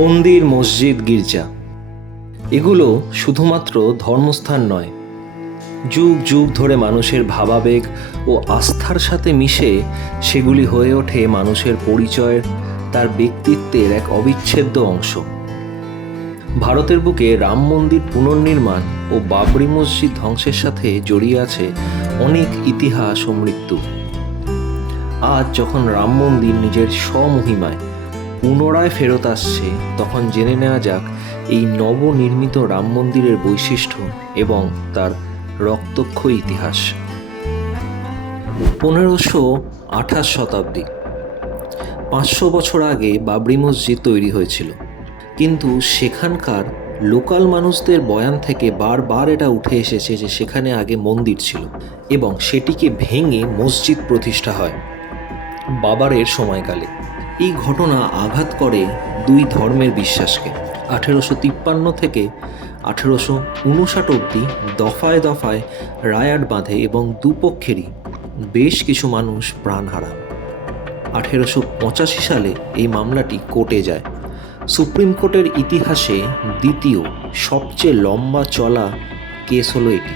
মন্দির, মসজিদ, গির্জা এগুলো শুধুমাত্র ধর্মস্থান নয়, যুগ যুগ ধরে মানুষের ভাবাবেগ ও আস্থার সাথে মিশে সেগুলি হয়ে ওঠে মানুষের পরিচয়ের, তার ব্যক্তিত্বের এক অবিচ্ছেদ্য অংশ। ভারতের বুকে রাম মন্দির পুনর্নির্মাণ ও বাবরি মসজিদ ধ্বংসের সাথে জড়িয়ে আছে অনেক ইতিহাস ও মৃত্যু। আজ যখন রাম মন্দির নিজের স্বমহিমায় পুনরায় ফেরত আসছে, তখন জেনে নেওয়া যাক এই নবনির্মিত রাম মন্দিরের বৈশিষ্ট্য এবং তার রক্তক্ষয়ী ইতিহাস। 1528 শতাব্দী, 500 বছর আগে বাবরি মসজিদ তৈরি হয়েছিল, কিন্তু সেখানকার লোকাল মানুষদের বয়ান থেকে বারবার এটা উঠে এসেছে যে সেখানে আগে মন্দির ছিল এবং সেটিকে ভেঙে মসজিদ প্রতিষ্ঠা হয় বাবরের সময়কালে। এই ঘটনা আঘাত করে দুই ধর্মের বিশ্বাসকে। 1853 থেকে 1859 অবধি দফায় দফায় রায়াট বাঁধে এবং দুপক্ষেরই বেশ কিছু মানুষ প্রাণ হারান। 1885 সালে এই মামলাটি কোর্টে যায়। সুপ্রিম কোর্টের ইতিহাসে দ্বিতীয় সবচেয়ে লম্বা চলা কেস হলো এটি।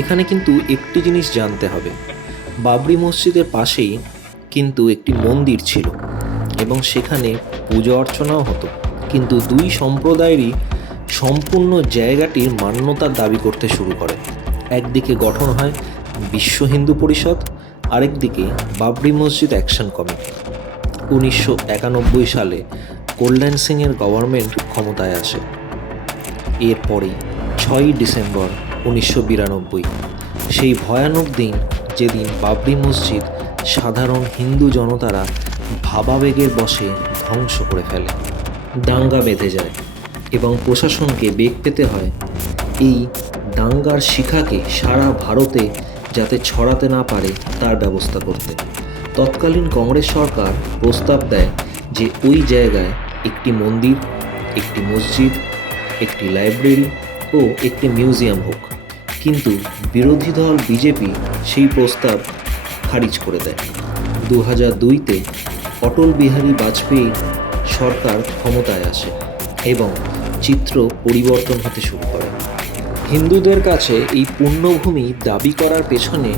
এখানে কিন্তু একটি জিনিস জানতে হবে, বাবরি মসজিদের পাশেই কিন্তু একটি মন্দির ছিল এবং সেখানে পূজা অর্চনাও হতো, কিন্তু দুই সম্প্রদায়েরই সম্পূর্ণ জায়গাটির মান্যতার দাবি করতে শুরু করে। একদিকে গঠন হয় বিশ্ব হিন্দু পরিষদ, আরেকদিকে বাবরি মসজিদ অ্যাকশন কমিটি। 1991 সালে কল্যাণ সিংয়ের গভর্নমেন্ট ক্ষমতায় আসে। এরপরেই 6ই ডিসেম্বর 1992 সেই ভয়ানক দিন, যেদিন বাবরি মসজিদ সাধারণ হিন্দু জনতারা ভাবাবেগের বশে ধ্বংস করে ফেলে। দাঙ্গা বেঁধে যায় এবং প্রশাসনকে বেগ পেতে হয় এই দাঙ্গার শিখাকে সারা ভারতে যাতে ছড়াতে না পারে তার ব্যবস্থা করতে। তৎকালীন কংগ্রেস সরকার প্রস্তাব দেয় যে ওই জায়গায় একটি মন্দির, একটি মসজিদ, একটি লাইব্রেরি ও একটি মিউজিয়াম হোক, কিন্তু বিরোধী দল বিজেপি সেই প্রস্তাব খারিজ করে দেয়। 2002-তে অটল বিহারী বাজপেয়ী সরকার ক্ষমতায় আসে এবং চিত্র পরিবর্তন হতে শুরু করে। হিন্দুদের কাছে এই পুণ্যভূমি দাবি করার পেছনে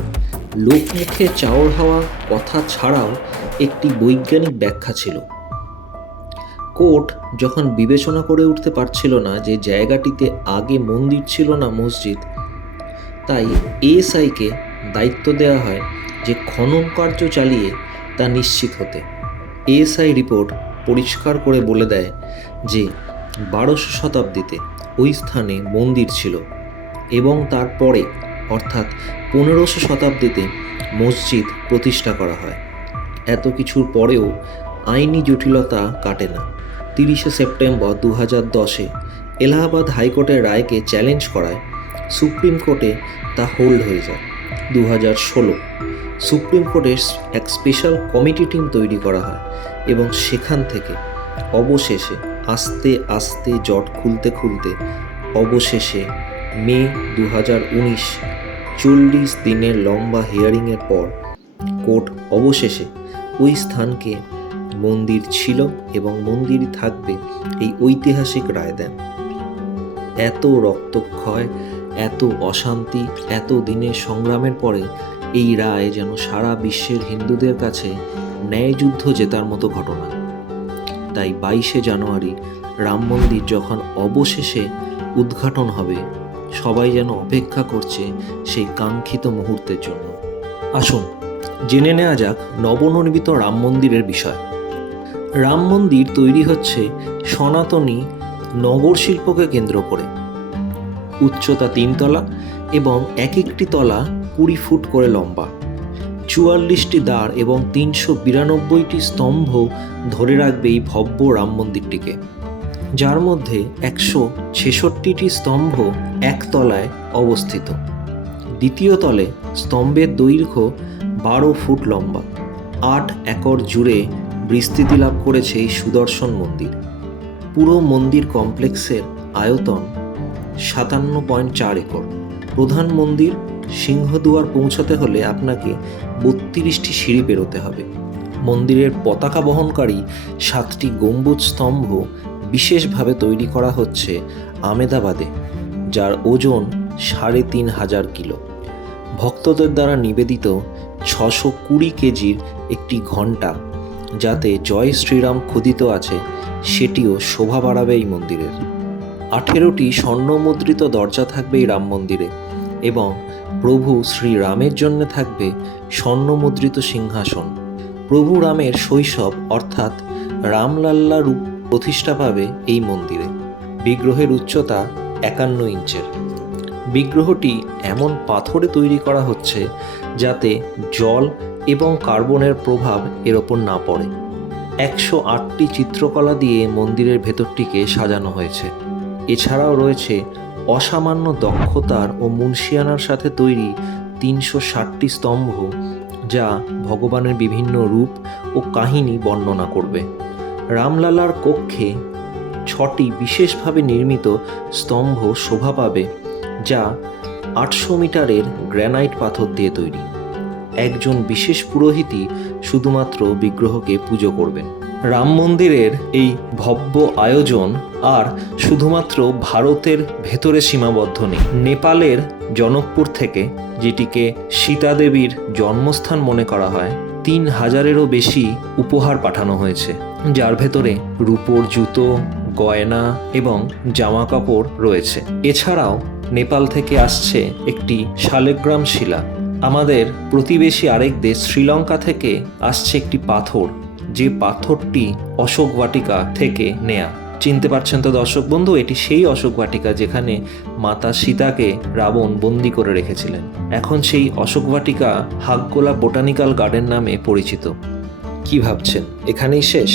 লোকমুখে চাওর হওয়া কথা ছাড়াও একটি বৈজ্ঞানিক ব্যাখ্যা ছিল। কোর্ট যখন বিবেচনা করে উঠতে পারছিল না যে জায়গাটিতে আগে মন্দির ছিল না মসজিদ, তাই এএসআইকে দায়িত্ব দেওয়া হয় যে খনন কার্য চালিয়ে তা নিশ্চিত হতে। এএসআই রিপোর্ট পরিষ্কার করে বলে দেয় যে 1200 শতাব্দীতে ওই স্থানে মন্দির ছিল এবং তারপরে অর্থাৎ 1500 শতাব্দীতে মসজিদ প্রতিষ্ঠা করা হয়। এত কিছুর পরেও আইনি জটিলতা কাটে না। 30শে সেপ্টেম্বর 2010-এ এলাহাবাদ হাইকোর্টের রায়কে চ্যালেঞ্জ করায় সুপ্রিম কোর্টে তা হোল্ড হয়ে যায়। 2016 সুপ্রিম কোর্টের এক স্পেশাল কমিটি টিম তৈরি করা হয় এবং সেখান থেকে অবশেষে আস্তে আস্তে জট খুলতে খুলতে অবশেষে মে 2019 40 দিনের লম্বা হিয়ারিংয়ের পর কোর্ট অবশেষে ওই স্থানকে মন্দির ছিল এবং মন্দিরই থাকবে এই ঐতিহাসিক রায় দেন। এত রক্তক্ষয়, এত অশান্তি, এত দিনের সংগ্রামের পরে এই রায় যেন সারা বিশ্বের হিন্দুদের কাছে ন্যায়যুদ্ধ জেতার মতো ঘটনা। তাই 22শে জানুয়ারি রাম মন্দির যখন অবশেষে উদ্ঘাটন হবে, সবাই যেন অপেক্ষা করছে সেই কাঙ্ক্ষিত মুহূর্তের জন্য। আসুন জেনে নেওয়া যাক নবনির্মিত রাম মন্দিরের বিষয়। রাম মন্দির তৈরি হচ্ছে সনাতনী নগর শিল্পকে কেন্দ্র করে। উচ্চতা 3 তলা এবং এক একটি তলা 20 ফুট করে লম্বা। 44টি দ্বার এবং 392টি স্তম্ভ ধরে রাখবে এই ভব্য রাম মন্দিরটিকে, যার মধ্যে 166টি স্তম্ভ এক তলায় অবস্থিত। দ্বিতীয় তলে স্তম্ভের দৈর্ঘ্য 12 ফুট লম্বা। 8 একর জুড়ে বিস্তৃতি লাভ করেছে এই সুদর্শন মন্দির। পুরো মন্দির কমপ্লেক্সের আয়তন 57.4 একর। প্রধান মন্দির সিংহদুয়ার পৌঁছাতে হলে আপনাকে 32টি সিঁড়ি পেরোতে হবে। মন্দিরের পতাকা বহনকারী 7টি গম্বুজ স্তম্ভ বিশেষভাবে তৈরি করা হচ্ছে আমেদাবাদে, যার ওজন ৩৫০০ কিলো। ভক্তদের দ্বারা নিবেদিত ৬২০ কেজির একটি ঘণ্টা, যাতে জয় শ্রীরাম খোদিত আছে, সেটিও শোভা বাড়াবে এই মন্দিরের। ১৮টি স্বর্ণমুদ্রিত দরজা থাকবে এই রাম মন্দিরে, এবং প্রভু শ্রীরামের জন্য থাকবে স্বর্ণমুদ্রিত সিংহাসন। প্রভু রামের শৈশব অর্থাৎ রামলাল্লা রূপ প্রতিষ্ঠা পাবে এই মন্দিরে। বিগ্রহের উচ্চতা ৫১ ইঞ্চের। বিগ্রহটি এমন পাথরে তৈরি করা হচ্ছে যাতে জল এবং কার্বনের প্রভাব এর ওপর না পড়ে। ১০৮টি চিত্রকলা দিয়ে মন্দিরের ভেতরটিকে সাজানো হয়েছে। এছাড়াও রয়েছে অসামান্য দক্ষতার ও মুনশিয়ানার সাথে তৈরি ৩৬০টি স্তম্ভ, যা ভগবানের বিভিন্ন রূপ ও কাহিনী বর্ণনা করবে। রামলালার কক্ষে ৬টি বিশেষভাবে নির্মিত স্তম্ভ শোভা পাবে, যা ৮০০ মিটারের গ্র্যানাইট পাথর দিয়ে তৈরি। একজন বিশেষ পুরোহিতই শুধুমাত্র বিগ্রহকে পুজো করবেন। রাম মন্দিরের এই ভব্য আয়োজন আর শুধুমাত্র ভারতের ভেতরে সীমাবদ্ধ নেই। নেপালের জনকপুর থেকে, যেটিকে সীতা দেবীর জন্মস্থান মনে করা হয়, ৩,০০০-এরও বেশি উপহার পাঠানো হয়েছে, যার ভেতরে রূপোর জুতো, গয়না এবং জামা কাপড় রয়েছে। এছাড়াও নেপাল থেকে আসছে একটি শালেগ্রাম শিলা। আমাদের প্রতিবেশী আরেক দেশ শ্রীলঙ্কা থেকে আসছে একটি পাথর, যে পাথরটি অশোক বাটিকা থেকে নেয়া। চিনতে পারছেন তো দর্শক বন্ধু, এটি সেই অশোক বাটিকা যেখানে মাতা সীতাকে রাবণ বন্দি করে রেখেছিলেন। এখন সেই অশোক বাটিকা হাগগোলা বোটানিক্যাল গার্ডেন নামে পরিচিত। কি ভাবছেন এখানেই শেষ?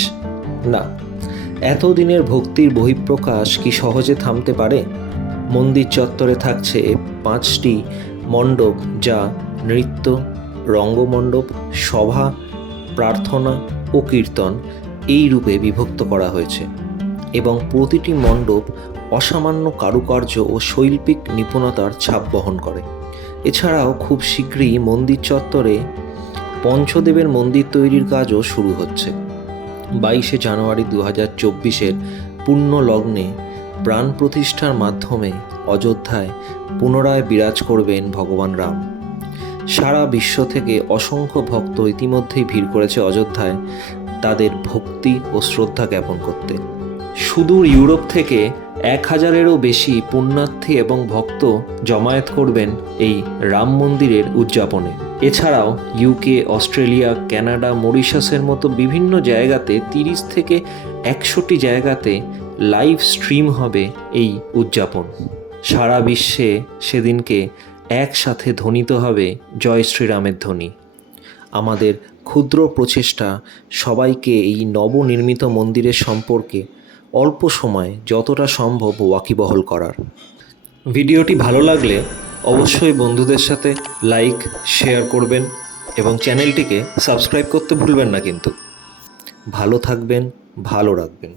না, এতদিনের ভক্তির বহিঃপ্রকাশ কি সহজে থামতে পারে? মন্দির চত্বরে থাকছে 5টি মণ্ডপ, যা নৃত্য, রঙ্গমণ্ডপ, সভা, প্রার্থনা ও কীর্তন এই রূপে বিভক্ত করা হয়েছে, এবং প্রতিটি মণ্ডপ অসামান্য কারুকার্য ও শৈল্পিক নিপুণতার ছাপ বহন করে। এছাড়াও খুব শীঘ্রই মন্দির চত্বরে পঞ্চদেবের মন্দির তৈরির কাজও শুরু হচ্ছে। 22শে জানুয়ারি 2024-এর পূর্ণ লগ্নে প্রাণ প্রতিষ্ঠার মাধ্যমে অযোধ্যায় পুনরায় বিরাজ করবেন ভগবান রাম। সারা বিশ্ব থেকে অসংখ্য ভক্ত ইতিমধ্যেই ভিড় করেছে অযোধ্যায় তাদের ভক্তি ও শ্রদ্ধা জ্ঞাপন করতে। সুদূর ইউরোপ থেকে 1000-এরও বেশি পুণ্যার্থী এবং ভক্ত জমায়েত করবেন এই রাম মন্দিরের উদযাপনে। এছাড়াও ইউকে, অস্ট্রেলিয়া, কানাডা, মরিশাসের মতো বিভিন্ন জায়গাতে 30 থেকে 100টি জায়গাতে লাইভ স্ট্রিম হবে এই উদযাপন। সারা বিশ্বে সেদিনকে একসাথে ধ্বনিত হবে জয় শ্রীরামের ধ্বনি। আমাদের ক্ষুদ্র প্রচেষ্টা সবাইকে এই নবনির্মিত মন্দিরের সম্পর্কে অল্প সময় যতটা সম্ভব ওয়াকিবহল করার। ভিডিওটি ভালো লাগলে অবশ্যই বন্ধুদের সাথে লাইক, শেয়ার করবেন এবং চ্যানেলটিকে সাবস্ক্রাইব করতে ভুলবেন না কিন্তু। ভালো থাকবেন, ভালো রাখবেন।